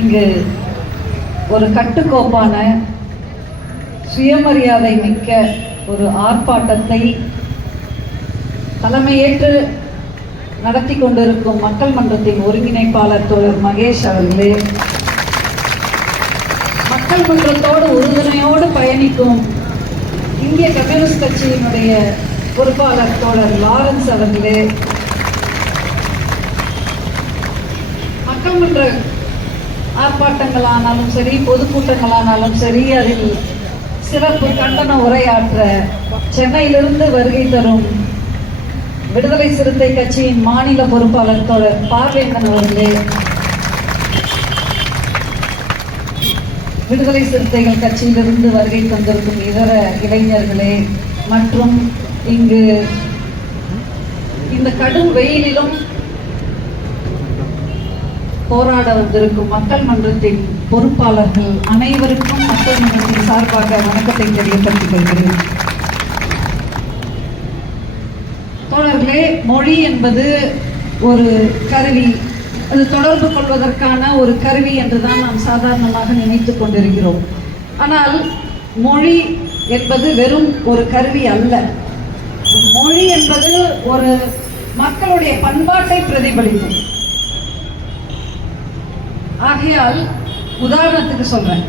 இங்கு ஒரு கட்டுக்கோப்பான சுயமரியாதை மிக்க ஒரு ஆர்ப்பாட்டத்தை தலைமையேற்று நடத்தி கொண்டிருக்கும் மக்கள் மன்றத்தின் ஒருங்கிணைப்பாளர் தோழர் மகேஷ் அவர்களே, மக்கள் மன்றத்தோடு உறுதுணையோடு பயணிக்கும் இந்திய கம்யூனிஸ்ட் கட்சியினுடைய பொறுப்பாளர் தோழர் லாரன்ஸ் அவர்களே, மக்கள் மன்ற ஆர்ப்பாட்டங்களானாலும் சரி, பொதுக்கூட்டங்களானாலும் சரி, அதில் சிறப்பு கண்டன உரையாற்ற சென்னையிலிருந்து வருகை தரும் விடுதலை சிறுத்தை கட்சியின் மாநில பொறுப்பாளர் தோழர் பார்வேந்தன் அவர்களே, விடுதலை சிறுத்தைகள் கட்சியிலிருந்து வருகை தந்திருக்கும் இதர இளைஞர்களே மற்றும் இங்கு இந்த கடும் வெயிலிலும் போராட வந்திருக்கும் மக்கள் மன்றத்தின் பொறுப்பாளர்கள் அனைவருக்கும் மக்கள் மன்றத்தின் சார்பாக வணக்கத்தை தெரியப்படுத்திக் கொள்கிறேன். தோழர்களே, மொழி என்பது ஒரு கருவி, அது தொடர்பு கொள்வதற்கான ஒரு கருவி என்றுதான் நாம் சாதாரணமாக நினைத்துக் கொண்டிருக்கிறோம். ஆனால் மொழி என்பது வெறும் ஒரு கருவி அல்ல. மொழி என்பது ஒரு மக்களுடைய பண்பாட்டை பிரதிபலிக்கும். ஆகையால் உதாரணத்துக்கு சொல்றேன்,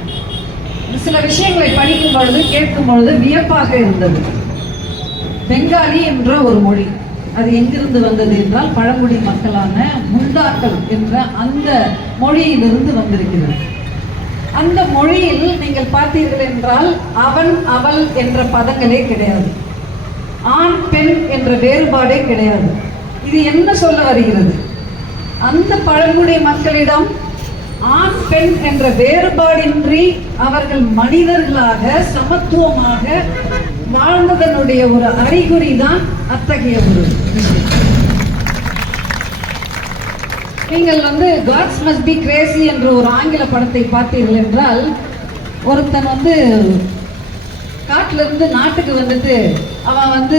சில விஷயங்களை படிக்கும் பொழுது கேட்கும் பொழுது வியப்பாக இருந்தது. பெங்காலி என்ற ஒரு மொழி, அது எங்கிருந்து வந்தது என்றால் பழங்குடி மக்களான முண்டாக்கள் என்ற அந்த மொழியிலிருந்து வந்திருக்கிறது. அந்த மொழியில் நீங்கள் பார்த்தீர்கள் என்றால் அவன் அவள் என்ற பதங்களே கிடையாது, ஆண் பெண் என்ற வேறுபாடே கிடையாது. இது என்ன சொல்ல வருகிறது? அந்த பழங்குடி மக்களிடம் ஆண் பெண் என்ற வேறுபாடின்றி அவர்கள் மனிதர்களாக சமத்துவமாக வாழ்ந்ததனுடைய ஒரு அறிகுறி தான் அத்தகைய ஒரு விஷயம். நீங்கள் காட்ஸ் மஸ்ட் பி கிரேசி என்ற ஒரு ஆங்கில படத்தை பார்த்தீர்கள் என்றால், ஒருத்தன் காட்டுல இருந்து நாட்டுக்கு வந்துட்டு அவன்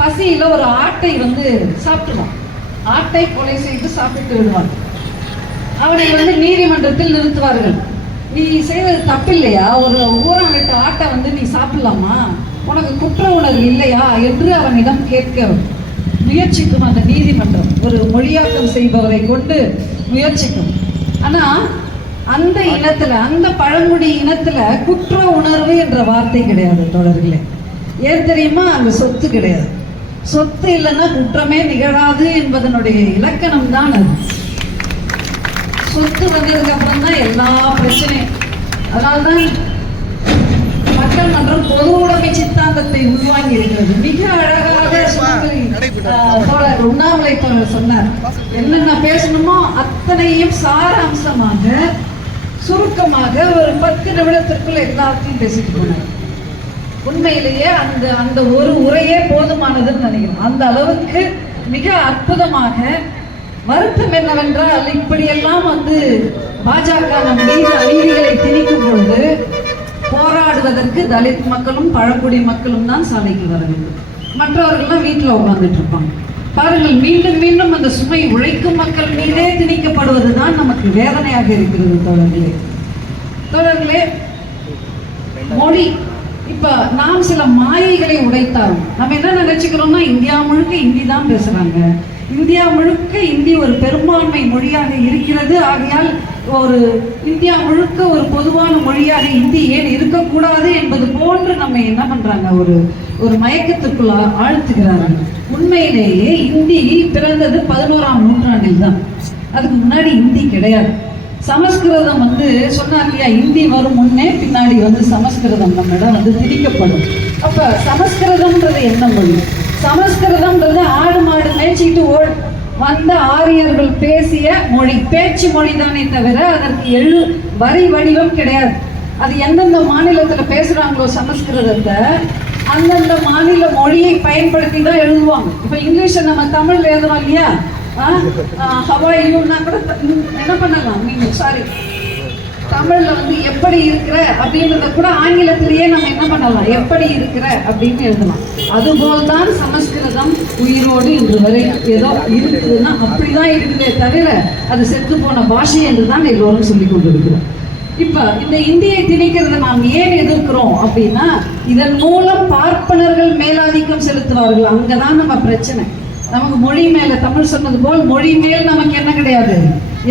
பசியில ஒரு ஆட்டை சாப்பிடுவான். ஆட்டை கொலை செய்து சாப்பிட்டு விடுவான். அவனை நீதிமன்றத்தில் நிறுத்துவார்கள். நீ செய்வது தப்பில்லையா? ஒரு ஊராங்கிட்ட ஆட்டை நீ சாப்பிடலாமா? உனக்கு குற்ற உணர்வு இல்லையா என்று அவனிடம் கேட்க முயற்சிக்கும் அந்த நீதிமன்றம். ஒரு மொழியாக்கம் செய்பவரை கொண்டு முயற்சிக்கும். ஆனா அந்த இனத்துல, அந்த பழங்குடி இனத்துல குற்ற உணர்வு என்ற வார்த்தை கிடையாது தோழர்களே. ஏன் தெரியுமா? அங்க சொத்து கிடையாது. சொத்து இல்லைன்னா குற்றமே நிகழாது என்பதனுடைய இலக்கணம் தான் அது. சொத்து வந்ததுக்கு அப்புறம் தான் எல்லா பிரச்சனையும். அதனால்தான் மக்கள் மன்றம் பொது உடைமை சித்தாந்தத்தை உருவாங்கி இருக்கிறது. மிக அழகாக தோழர் உண்ணாமலை தோழர் சொன்னார். என்னென்ன பேசணுமோ அத்தனையும் சாராம்சமாக சுருக்கமாக ஒரு 10 நிமிடத்திற்குள் எல்லாத்தையும் பேசிட்டு போனார். உண்மையிலேயே அந்த ஒரு உரையே போதுமானதுன்னு நினைக்கிறேன். அந்த அளவுக்கு மிக அற்புதமாக. வருத்தம் என்னவென்றால், இப்படியெல்லாம் பாஜக நம் மீது அநீதிகளை திணிக்கும் பொழுது போராடுவதற்கு தலித் மக்களும் பழங்குடி மக்களும் தான் சாலைக்கு வர வேண்டும். மற்றவர்கள்லாம் வீட்டில் உட்கார்ந்துட்டு இருப்பாங்க. பாருங்கள், மீண்டும் மீண்டும் அந்த சுமை உழைக்கும் மக்கள் மீதே திணிக்கப்படுவதுதான் நமக்கு வேதனையாக இருக்கிறது தோழர்களே. மொழி, இப்ப நாம் சில மாயைகளை உடைத்தாலும் நம்ம என்ன நினைச்சுக்கிறோம்னா, இந்தியா முழுக்க இந்தி தான் பேசுறாங்க, இந்தியா முழுக்க இந்தி ஒரு பெரும்பான்மை மொழியாக இருக்கிறது, ஆகையால் ஒரு இந்தியா முழுக்க ஒரு பொதுவான மொழியாக இந்தி ஏன் இருக்கக்கூடாது என்பது போன்று நம்ம என்ன பண்றாங்க, ஒரு மயக்கத்திற்குள் ஆழ்த்துகிறார்கள். உண்மையிலேயே இந்தி பிறந்தது 11ஆம் நூற்றாண்டில் தான். அதுக்கு முன்னாடி இந்தி கிடையாது. சமஸ்கிருதம் சொன்னாங்க இல்லையா, இந்தி வரும் முன்னே பின்னாடி சமஸ்கிருதம் நம்மிடம் திணிக்கப்படும். அப்ப சமஸ்கிருதம்ன்றது என்ன மொழி? சமஸ்கிருதம்ன்றது ஆடு மாடு மேய்ச்சிட்டு வந்த ஆரியர்கள் பேசிய மொழி, பேச்சு மொழி தானே தவிர அதற்கு வரி வடிவம் கிடையாது. அது எந்தெந்த மாநிலத்துல பேசுறாங்களோ சமஸ்கிருதத்தை அந்தந்த மாநில மொழியை பயன்படுத்தி தான் எழுதுவாங்க. இப்ப இங்கிலீஷை நம்ம தமிழ்ல எழுதுறோம் இல்லையா, ஹவாயின்னா கூட என்ன பண்ணலாம், சாரி தமிழ்ல எப்படி இருக்கிற அப்படின்றத கூட ஆங்கிலத்திலேயே நம்ம என்ன பண்ணலாம், எப்படி இருக்கிற அப்படின்னு எழுதலாம். அதுபோல்தான் சமஸ்கிருதம் உயிரோடு இன்று வரை ஏதோ இருக்குதுன்னா அப்படிதான் இருக்குதே தவிர அது செத்து போன பாஷை என்று தான் எல்லோரும் சொல்லிக் கொண்டிருக்கிறோம். இப்ப இந்த இந்தியை திணிக்கிறத நாம் ஏன் எதிர்க்கிறோம் அப்படின்னா, இதன் மூலம் பார்ப்பனர்கள் மேலாதிக்கம் செலுத்துவார்கள். அங்கதான் நம்ம பிரச்சனை. நமக்கு மொழி மேல, தமிழ் சொன்னது போல் மொழி மேல் நமக்கு என்ன கிடையாது,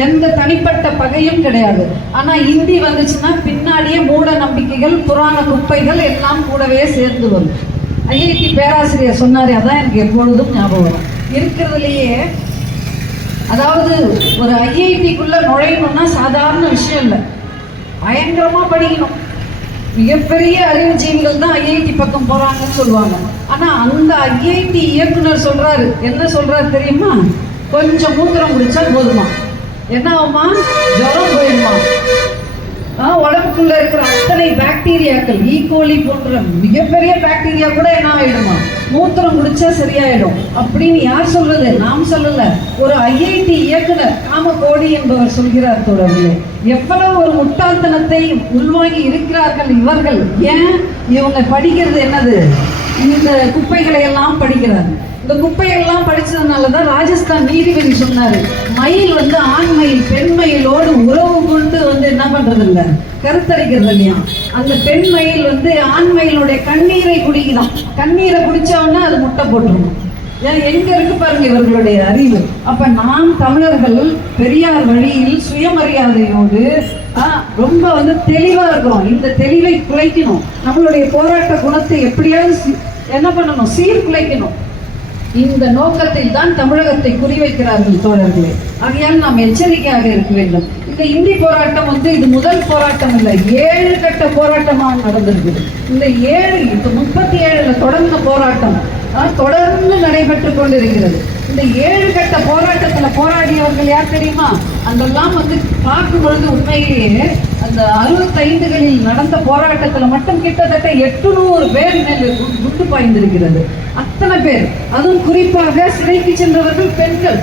எந்த தனிப்பட்ட பகையும் கிடையாது. ஆனா இந்தி வந்துச்சுன்னா பின்னாடியே மூட நம்பிக்கைகள், புராண குப்பைகள் எல்லாம் கூடவே சேர்ந்து வரும். ஐஐடி பேராசிரியர் சொன்னாரு, அதான் எனக்கு எப்பொழுதும் ஞாபகம் வரும். இருக்கிறதுலயே, அதாவது ஒரு ஐஐடிக்குள்ள நுழையணும்னா சாதாரண விஷயம் இல்லை, பயங்கரமா படிக்கணும். மிகப்பெரிய அறிவுஜீவிகள் தான் ஐஐடி பக்கம் போறாங்கன்னு சொல்லுவாங்க. ஆனா அந்த ஐஐடி இயக்குனர் சொல்றாரு, என்ன சொல்றாரு தெரியுமா? கொஞ்சம் மூத்திரம் குடிச்சா போதுமா, என்ன ஆகுமா, ஜுரம் போயிடுமா, உடம்புக்குள்ள இருக்கிற அத்தனை பாக்டீரியாக்கள், ஈகோலி போன்ற மிகப்பெரிய பாக்டீரியா கூட என்ன ஆயிடுமா, மூத்திரம் குடிச்சா சரியாயிடும் அப்படின்னு யார் சொல்றது? நாம் சொல்லல, ஒரு ஐஐடி இயக்குனர் காமகோடி என்பவர் சொல்கிறார். தொடர்ந்து எவ்வளவு ஒரு முட்டாள்தனத்தை உள்வாங்கி இருக்கிறார்கள் இவர்கள். ஏன் இவங்க படிக்கிறது என்னது, இந்த குப்பைகளை எல்லாம் படிக்கிறாங்க. இந்த குப்பையெல்லாம் படிச்சதுனாலதான் ராஜஸ்தான் நீதிபதி சொன்னாரு, மயில் ஆண் மயில் பெண் மயிலோடு உறவு கொண்டு என்ன பண்றது இல்ல, கருத்தரிக்கிறது இல்லையா. அந்த பெண் மயில் ஆண் மயிலுடைய கண்ணீரை குடிக்குதான். கண்ணீரை குடிச்சவொன்னா அது முட்டை போட்டுருணும். எங்க இருக்கு பாருங்க இவர்களுடைய அறிவு. அப்ப நாம் தமிழர்கள் பெரியார் வழியில் சுயமரியாதையோடு ரொம்ப தெளிவா இருக்கிறோம். இந்த தெளிவை குலைக்கணும். நம்மளுடைய போராட்ட குணத்தை எப்படியாவது என்ன பண்ணணும், சீர்குலைக்கணும். இந்த நோக்கத்தில் தான் தமிழகத்தை குறிவைக்கிறார்கள் தோழர்களே. ஆகையால் நாம் எச்சரிக்கையாக இருக்க வேண்டும். இந்த இந்தி போராட்டம் இது முதல் போராட்டம் இல்லை, 7 கட்ட போராட்டமாக நடந்திருக்குது. இந்த 37 தொடர்ந்த போராட்டம் தொடர்ந்து நடைபெற்று கொண்டிருக்கிறது. இந்த 7 கட்ட போராட்டத்துல போராடியவர்கள் யார் தெரியுமா? அதெல்லாம் பார்க்கும் பொழுது உண்மையிலேயே அந்த 65களில் நடந்த போராட்டத்துல மட்டும் கிட்டத்தட்ட 800 பேர் மேல் குண்டு பாய்ந்திருக்கிறது. அத்தனை பேர், அதுவும் குறிப்பாக சிறைக்கு சென்றவர்கள் பெண்கள்.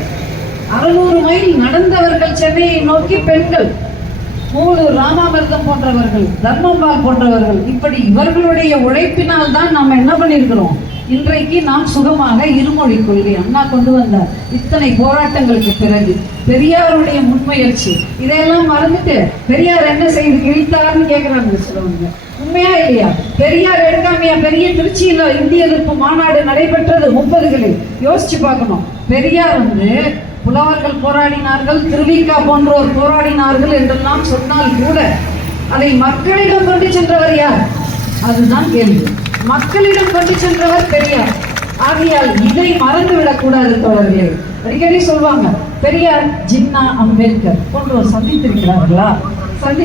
600 மைல் நடந்தவர்கள் சென்னையை நோக்கி பெண்கள், மூலூர் ராமாமிர்தம் போன்றவர்கள், தர்மம்பால் போன்றவர்கள். இப்படி இவர்களுடைய உழைப்பினால் தான் நம்ம என்ன பண்ணியிருக்கிறோம், இன்றைக்கு நாம் சுகமாக இருமொழி கொள்கை அண்ணா கொண்டு வந்தார். இத்தனை போராட்டங்களுக்கு பிறகு பெரியாருடைய முன்முயற்சி, இதையெல்லாம் மறந்துட்டு பெரியார் என்ன செய்து கிழித்தார்னு கேட்கிறாங்க சிலவங்க. உண்மையா இல்லையா? பெரியார் எடுக்காமையா பெரிய திருச்சியில இந்திய எதிர்ப்பு மாநாடு நடைபெற்றது 30களில்? யோசிச்சு பார்க்கணும். பெரியார் புலவர்கள் போராடினார்கள், திருவிக்கா போன்றோர் போராடினார்கள் என்றெல்லாம் சொன்னால் கூட அதை மக்களிடம் கொண்டு சென்றவர் யார்? அதுதான் கேள்வி. மக்களிடம் கொண்டு சென்றவர் பெரியார். ஆகையால் இதை மறந்துவிடக் கூடாது தோழர்களே. அடிக்கடி சொல்வாங்க, பெரியார் ஜின்னா அம்பேத்கர் போன்றோர் சந்தித்திருக்கிறார்களா?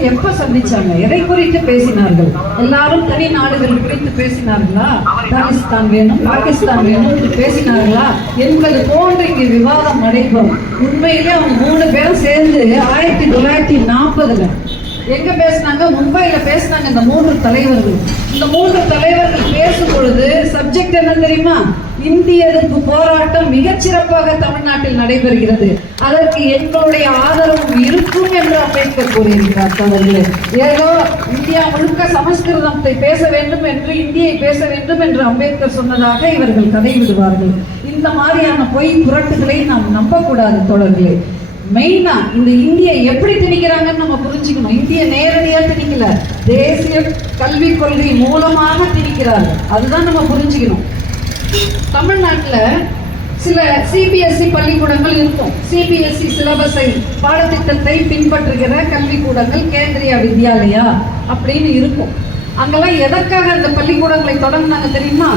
எப்ப சந்திச்சாங்க? எதை குறித்து பேசினார்கள்? எல்லாரும் தனி நாடுகள் குறித்து பேசினார்களா? பாகிஸ்தான் வேணும், பாகிஸ்தான் வேணும் என்று பேசினார்களா என்பது போன்ற இங்கு விவாதம் நடைபெறும். உண்மையிலே அவங்க 3 பேரும் சேர்ந்து 1940 எங்க பேசினாங்க? மும்பையில பேசினாங்க. இந்த 3 தலைவர்கள், இந்த 3 தலைவர்கள் பேசும் பொழுது சப்ஜெக்ட் என்ன தெரியுமா? இந்திய எதிர்ப்பு போராட்டம் மிகச்சிறப்பாக தமிழ்நாட்டில் நடைபெறுகிறது, அதற்கு எங்களுடைய ஆதரவு இருக்கும் என்று அம்பேத்கர் கூறியிருக்கிறார். தவறு. ஏதோ இந்தியா முழுக்க சமஸ்கிருதத்தை பேச வேண்டும் என்று, இந்தியை பேச வேண்டும் என்று அம்பேத்கர் சொன்னதாக இவர்கள் கதை விடுவார்கள். இந்த மாதிரியான பொய் புரட்டுகளை நாம் நம்பக்கூடாது தோழர்களே. மெயினா இந்த இந்தியை எப்படி திணிக்கிறாங்கன்னு நம்ம புரிஞ்சுக்கணும். இந்திய நேரடியா திணிக்கல, தேசிய கல்விக் கொள்கை மூலமாக திணிக்கிறார்கள். அதுதான் நம்ம புரிஞ்சுக்கணும். தமிழ்நாட்டுல சில சிபிஎஸ்இ பள்ளிக்கூடங்கள் இருக்கும். சிபிஎஸ்இ சிலபஸை, பாடத்திட்டத்தை பின்பற்றுகிற கல்விக்கூடங்கள் கேந்திரிய வித்யாலயா அப்படின்னு இருக்கும். அங்கெல்லாம் எதற்காக அந்த பள்ளிக்கூடங்களை தொடங்கினாங்க தெரியுமா?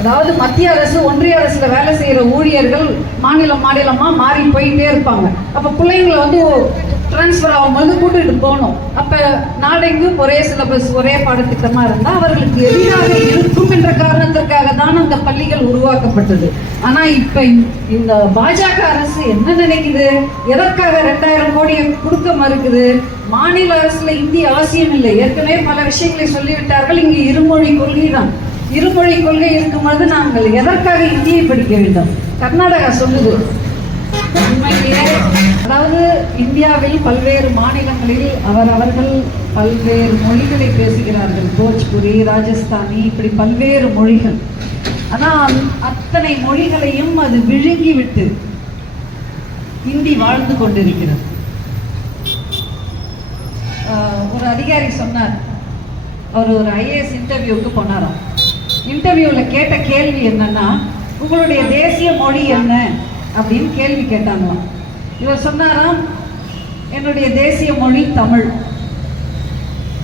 அதாவது மத்திய அரசு, ஒன்றிய அரசுல வேலை செய்யற ஊழியர்கள் மாநிலமா மாறி போயிட்டே இருப்பாங்க. அப்ப பிள்ளைங்களை டிரான்ஸ்பர் ஆகும்போது கூட்டிட்டு போகணும். அப்ப நாடெங்கும் ஒரே சிலபஸ், ஒரே பாடத்திட்டமா இருந்தா அவர்களுக்கு எதிராக இருக்கும் என்ற காரணத்திற்காக தான் அந்த பள்ளிகள் உருவாக்கப்பட்டது. ஆனா இப்ப இந்த பாஜக அரசு என்ன நினைக்குது? எதற்காக 2000 கோடியை கொடுக்க மறுக்குது? மாநில அரசுல இந்தி அவசியம் இல்லை, ஏற்கனவே பல விஷயங்களை சொல்லிவிட்டார்கள். இங்கு இருமொழி கொள்கை தான். இருமொழி கொள்கை இருக்கும்போது நாங்கள் எதற்காக இந்தியை படிக்க வேண்டும்? கர்நாடகா சொல்லுது. உண்மையிலேயே அதாவது இந்தியாவில் பல்வேறு மாநிலங்களில் அவர்கள் பல்வேறு மொழிகளை பேசுகிறார்கள். போஜ்புரி, ராஜஸ்தானி, இப்படி பல்வேறு மொழிகள். ஆனால் அத்தனை மொழிகளையும் அது விழுங்கி விட்டு இந்தி வாழ்ந்து கொண்டிருக்கிறது. ஒரு அதிகாரி சொன்னார், அவர் ஒரு IAS இன்டர்வியூக்கு போனாராம். இன்டர்வியூவில் கேட்ட கேள்வி என்னன்னா, உங்களுடைய தேசிய மொழி என்ன அப்படின்னு கேள்வி கேட்டாங்களாம். இவர் சொன்னாராம், என்னுடைய தேசிய மொழி தமிழ்.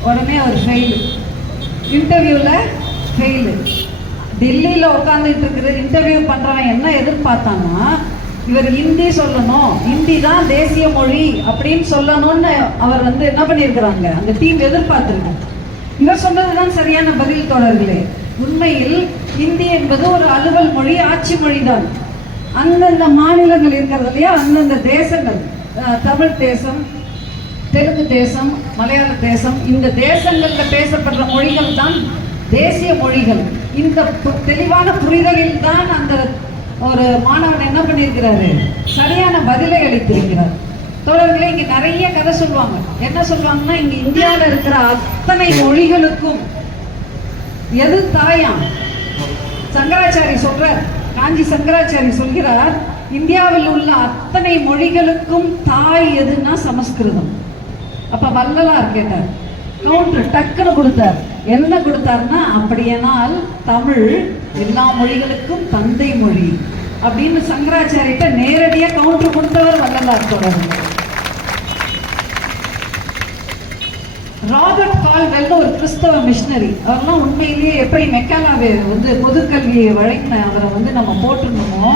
உடனே அவர் ஃபெயிலு, இன்டர்வியூவில் ஃபெயிலு. டெல்லியில் உட்காந்துட்டு இருக்கிற இன்டர்வியூ பண்ணுறவன் என்ன எதிர்பார்த்தான்னா, இவர் ஹிந்தி சொல்லணும், ஹிந்தி தான் தேசிய மொழி அப்படின்னு சொல்லணும்னு அவர் வந்து என்ன பண்ணியிருக்கிறாங்க, அந்த டீம் எதிர்பார்த்துருக்காங்க. இவர் சொன்னதுதான் சரியான பதில் தோழர்களே. உண்மையில் ஹிந்தி என்பது ஒரு அலுவல் மொழி, ஆட்சி மொழி தான். அந்தந்த மாநிலங்கள் இருக்கிறது இல்லையா, அந்தந்த தேசங்கள், தமிழ் தேசம், தெலுங்கு தேசம், மலையாள தேசம், இந்த தேசங்களில் பேசப்படுற மொழிகள் தான் தேசிய மொழிகள். இந்த தெளிவான புரிதலில் தான் அந்த ஒரு மாணவன் என்ன பண்ணியிருக்கிறாரு, சரியான பதிலை அளித்திருக்கிறார். தோழர்களே, இங்கே நிறைய கதை சொல்லுவாங்க. என்ன சொல்லுவாங்கன்னா, இங்கே இந்தியாவில் இருக்கிற அத்தனை மொழிகளுக்கும் எது தாயாம்? சங்கராச்சாரி சொல்றார், காஞ்சி சங்கராச்சாரி சொல்கிறார், இந்தியாவில் உள்ள அத்தனை மொழிகளுக்கும் தாய் எதுன்னா சமஸ்கிருதம். அப்ப வள்ளலார் கேட்டார், கவுண்டர் டக்குன்னு கொடுத்தார். என்ன கொடுத்தாருன்னா, அப்படியானால் தமிழ் எல்லா மொழிகளுக்கும் தந்தை மொழி அப்படின்னு சங்கராச்சாரிட்ட நேரடியா கவுண்டர் கொடுத்தவர் வள்ளலார் தொடர். ராபர்ட் கால்வெல் ஒரு கிறிஸ்தவ மிஷனரி. அவர்லாம் உண்மையிலேயே எப்படி மெக்காலாவை வந்து பொதுக்கல்வியை வழங்கின அவரை வந்து நம்ம போட்டுருந்தோமோ,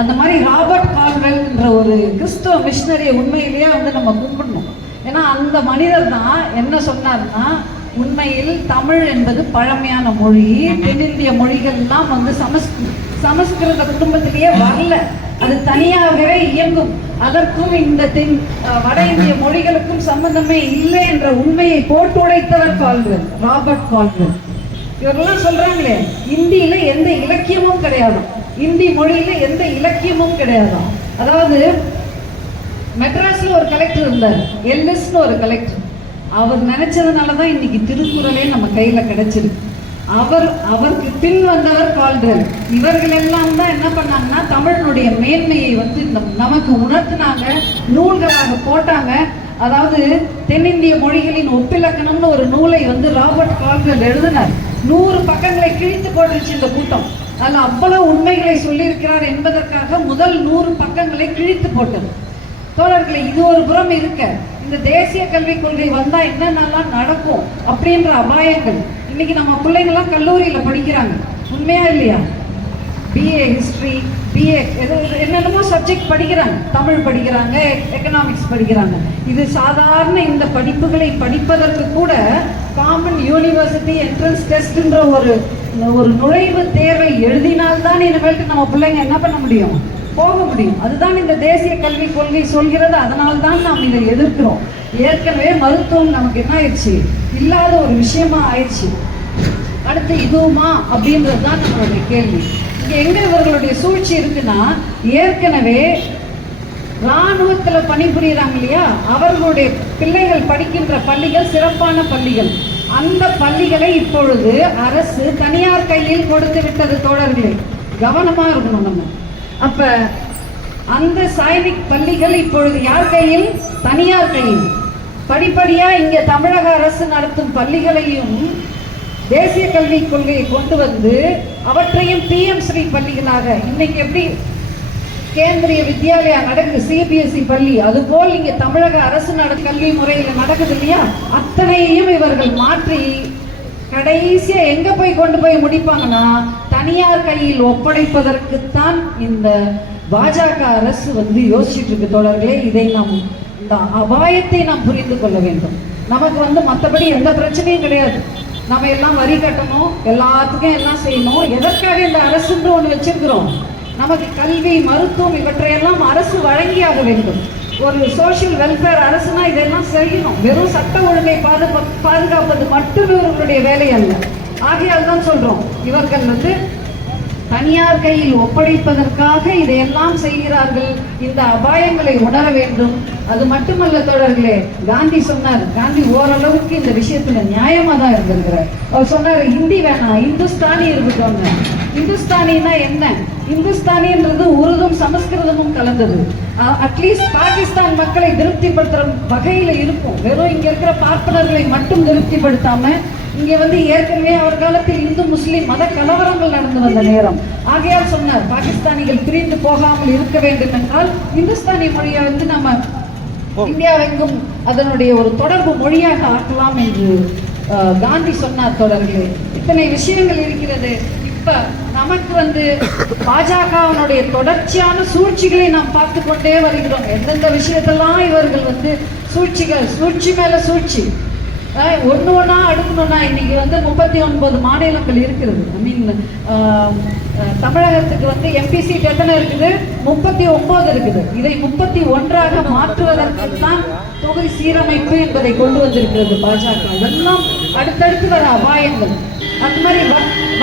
அந்த மாதிரி ராபர்ட் கால்வெல்ன்ற ஒரு கிறிஸ்தவ மிஷனரியை உண்மையிலேயே வந்து நம்ம கும்பிடணும். ஏன்னா அந்த மனிதர் தான் என்ன சொன்னார்னா, உண்மையில் தமிழ் என்பது பழமையான மொழி, தென்னிந்திய மொழிகள்லாம் வந்து சமஸ்கிருத குடும்பத்திலேயே வரல, அது தனியாகவே இயங்கும், அதற்கும் இந்த வட இந்திய மொழிகளுக்கும் சம்பந்தமே இல்லை என்ற உண்மையை போட்டு உடைத்தவர் கால்வெல், ராபர்ட் கால்வெல். இவரெல்லாம் சொல்றாங்களே, இந்தியில எந்த இலக்கியமும் கிடையாது, இந்தி மொழியில எந்த இலக்கியமும் கிடையாது. அதாவது மெட்ராஸ்ல ஒரு கலெக்டர் இருந்தார், எல்லிஸ்னு ஒரு கலெக்டர். அவர் நினைச்சதுனாலதான் இன்னைக்கு திருக்குறளே நம்ம கையில கிடைச்சிருக்கு. அவருக்கு பின் வந்தவர் கால்வெல். இவர்கள் எல்லாம் தான் என்ன பண்ணாங்கன்னா, தமிழனுடைய மேன்மையை வந்து நமக்கு உணர்த்தினாங்க, நூல்களாக போட்டாங்க. அதாவது தென்னிந்திய மொழிகளின் ஒப்பிலக்கணம்னு ஒரு நூலை வந்து ராபர்ட் கால்வெல் எழுதினார். 100 பக்கங்களை கிழித்து போட்டுருச்சு இந்த கூட்டம். அதில் அவ்வளவு உண்மைகளை சொல்லியிருக்கிறார் என்பதற்காக முதல் 100 பக்கங்களை கிழித்து போட்டது. தோழர்களை, இது ஒரு புறம் இருக்க, இந்த தேசிய கல்விக் கொள்கை வந்தா என்னென்னலாம் நடக்கும் அப்படின்ற அபாயங்கள். இன்னைக்கு நம்ம பிள்ளைங்கள்லாம் கல்லூரியில படிக்கிறாங்க, உண்மையா இல்லையா? BA ஹிஸ்டரி, BA என்னென்னமோ சப்ஜெக்ட் படிக்கிறாங்க, தமிழ் படிக்கிறாங்க, எக்கனாமிக்ஸ் படிக்கிறாங்க. இது சாதாரண இந்த படிப்புகளை படிப்பதற்கு கூட காமன் யூனிவர்சிட்டி என்ட்ரன்ஸ் டெஸ்ட்ன்ற ஒரு நுழைவு தேர்வை எழுதினால்தான் இனிமேல்ட்டு நம்ம பிள்ளைங்க என்ன பண்ண முடியும், போக முடியும். அதுதான் இந்த தேசிய கல்விக் கொள்கை சொல்கிறது. அதனால்தான் நாம் இதை எதிர்க்கிறோம். ஏற்கனவே மருத்துவம் நமக்கு என்ன ஆயிடுச்சு, இல்லாத ஒரு விஷயமா ஆயிடுச்சு. அடுத்து இதுவுமா அப்படின்றது தான் நம்மளுடைய கேள்வி. இங்க எங்க இவர்களுடைய சூழ்ச்சி இருக்குன்னா, ஏற்கனவே இராணுவத்துல பணிபுரியுறாங்க இல்லையா, அவர்களுடைய பிள்ளைகள் படிக்கின்ற பள்ளிகள் சிறப்பான பள்ளிகள். அந்த பள்ளிகளை இப்பொழுது அரசு தனியார் கையில் கொடுத்து விட்டது. தோழர்களே, கவனமா இருக்கணும் நம்ம. அப்ப அந்த சைனிக் பள்ளிகள் இப்பொழுது யார் கையில்? தனியார் கையில். படிப்படியா இங்க தமிழக அரசு நடத்தும் பள்ளிகளையும் தேசிய கல்விக் கொள்கையை கொண்டு வந்து அவற்றையும் PM ஸ்ரீ பள்ளிகளாக, இன்னைக்கு எப்படி கேந்திரிய வித்யாலயா நடக்குது, CBSE பள்ளி, அதுபோல் இங்க தமிழக அரசு கல்வி முறையில நடக்குது இல்லையா, அத்தனையையும் இவர்கள் மாற்றி கடைசியா எங்க போய் கொண்டு போய் முடிப்பாங்கன்னா, தனியார் கையில் ஒப்படைப்பதற்குத்தான் இந்த பாஜக அரசு வந்து யோசிச்சுட்டு இருக்கு. தோழர்களே, இதை நாம், இந்த அபாயத்தை நாம் புரிந்து கொள்ள வேண்டும். நமக்கு வந்து மற்றபடி எந்த பிரச்சனையும் கிடையாது. நம்ம எல்லாம் வரி கட்டணும், எல்லாத்துக்கும் எல்லாம் செய்யணும். எதற்காக இந்த அரசுன்ற ஒன்று வச்சிருக்கிறோம்? நமக்கு கல்வி, மருத்துவம் இவற்றையெல்லாம் அரசு வழங்கியாக வேண்டும். ஒரு சோசியல் வெல்ஃபேர் அரசுனா இதெல்லாம் செய்யணும். வெறும் சட்ட ஒழுங்கை பாதுகாப்பது மட்டும் இவர்களுடைய வேலை அல்ல. ஆகையால் தான் சொல்றோம், இவர்கள் வந்து தனியார் கையில் ஒப்படைப்பதற்காக இதையெல்லாம் செய்கிறார்கள். இந்த அபாயங்களை உணர வேண்டும். அது மட்டுமல்ல தோழர்களே, காந்தி சொன்னார், காந்தி ஓரளவுக்கு இந்த விஷயத்துல நியாயமா தான் இருந்திருக்கிறார். அவர் சொன்னார், ஹிந்தி வேணாம், இந்துஸ்தானி இருக்கட்டும். இந்துஸ்தானின்னா என்ன? இந்துஸ்தானின்றது உருதும் சமஸ்கிருதமும் கலந்தது. அட்லீஸ்ட் பாகிஸ்தான் மக்களை திருப்திப்படுத்துற வகையில இருக்கும். வெறும் இங்க இருக்கிற பார்ப்பனர்களை மட்டும் திருப்திப்படுத்தாம, இங்க வந்து ஏற்கனவே அவர் காலத்தில் இந்து முஸ்லிம் மத கலவரங்கள் நடந்து வந்த நேரம். ஆகையால் சொன்னார், பாகிஸ்தானிகள் பிரிந்து போகாமல் இருக்க வேண்டும் என்றால் இந்துஸ்தானி மொழியை வந்து நம்ம இந்தியாவெங்கும் அதனுடைய ஒரு தொடர்பு மொழியாக ஆக்கலாம் என்று காந்தி சொன்னார். தொடர்களே, இத்தனை விஷயங்கள் இருக்கிறது. இப்ப நமக்கு வந்து பாஜகவினுடைய தொடர்ச்சியான சூழ்ச்சிகளை நாம் பார்த்து கொண்டே வருகிறோம். எந்தெந்த விஷயத்தெல்லாம் இவர்கள் வந்து சூழ்ச்சி மேல சூழ்ச்சி, ஒன்று ஒன்றா அடுக்கணும்னா இன்னைக்கு வந்து 39 மாநிலங்கள் இருக்கிறது. ஐ மீன் தமிழகத்துக்கு வந்து எம்பி சீட் எத்தனை இருக்குது? 39 இருக்குது. இதை 31ஆக மாற்றுவதற்கு தான் தொகுதி சீரமைப்பு என்பதை கொண்டு வந்திருக்கிறது பாஜக. இதெல்லாம் அடுத்தடுத்து வர அபாயங்கள். அந்த மாதிரி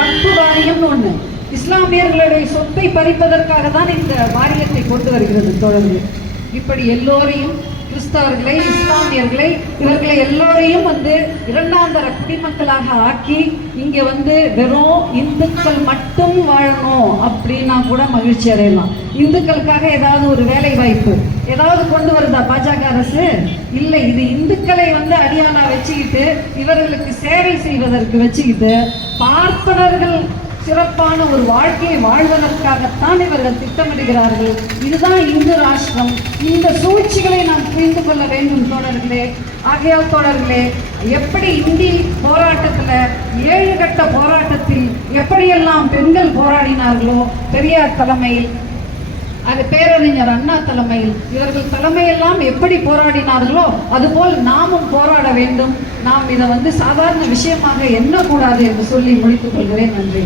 வக்ஃபு வாரியம்னு ஒண்ணு, இஸ்லாமியர்களுடைய சொத்தை பறிப்பதற்காக தான் இந்த வாரியத்தை கொண்டு வருகிறது தொடர்ந்து. இப்படி எல்லோரையும், கிறிஸ்தவர்களை, இஸ்லாமியர்களை, இவர்களை எல்லோரையும் வந்து இரண்டாம் தர குடிமக்களாக ஆக்கி இங்க வந்து வெறும் இந்துக்கள் மட்டும் வாழணும் அப்படின்னா கூட மகிழ்ச்சி அடையலாம். இந்துக்களுக்காக ஏதாவது ஒரு வேலை வாய்ப்பு ஏதாவது கொண்டு வருதா பாஜக அரசு? இல்லை. இது இந்துக்களை வந்து அடியானா வச்சுக்கிட்டு இவர்களுக்கு சேவை செய்வதற்கு வச்சுக்கிட்டு பார்ப்பனர்கள் சிறப்பான ஒரு வாழ்க்கையை வாழ்வதற்காகத்தான் இவர்கள் திட்டமிடுகிறார்கள். இதுதான் இந்து ராஷ்டிரம். இந்த சூழ்ச்சிகளை நாம் புரிந்து கொள்ள வேண்டும் தோழர்களே. ஆகையால் தோழர்களே, எப்படி இந்தி போராட்டத்துல 7 கட்ட போராட்டத்தில் எப்படியெல்லாம் பெண்கள் போராடினார்களோ பெரியார் தலைமையில், அது பேரறிஞர் அண்ணா தலைமையில், இவர்கள் தலைமையெல்லாம் எப்படி போராடினார்களோ அதுபோல் நாமும் போராட வேண்டும். நாம் இதை வந்து சாதாரண விஷயமாக எண்ணக்கூடாது என்று சொல்லி முடித்துக் கொள்கிறேன். நன்றி.